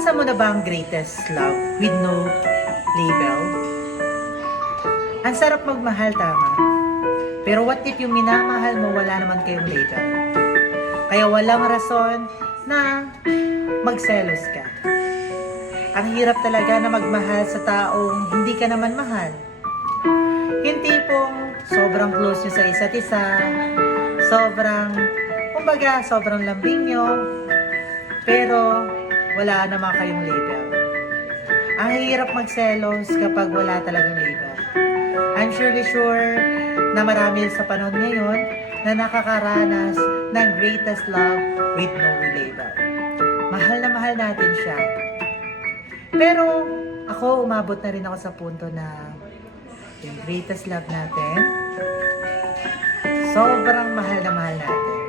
Nabasa mo na ba ang greatest love with no label? Ang sarap magmahal, tama. Pero what if yung minamahal mo wala naman kayong label? Kaya walang rason na magselos ka. Ang hirap talaga na magmahal sa taong hindi ka naman mahal. Yung tipong sobrang close nyo sa isa't isa, sobrang lambing nyo, pero wala naman kayong label. Ang hirap magselos kapag wala talagang label. I'm surely sure na marami sa panahon ngayon na nakakaranas ng greatest love with no label. Mahal na mahal natin siya. Pero ako, umabot na rin ako sa punto na yung greatest love natin, sobrang mahal na mahal natin.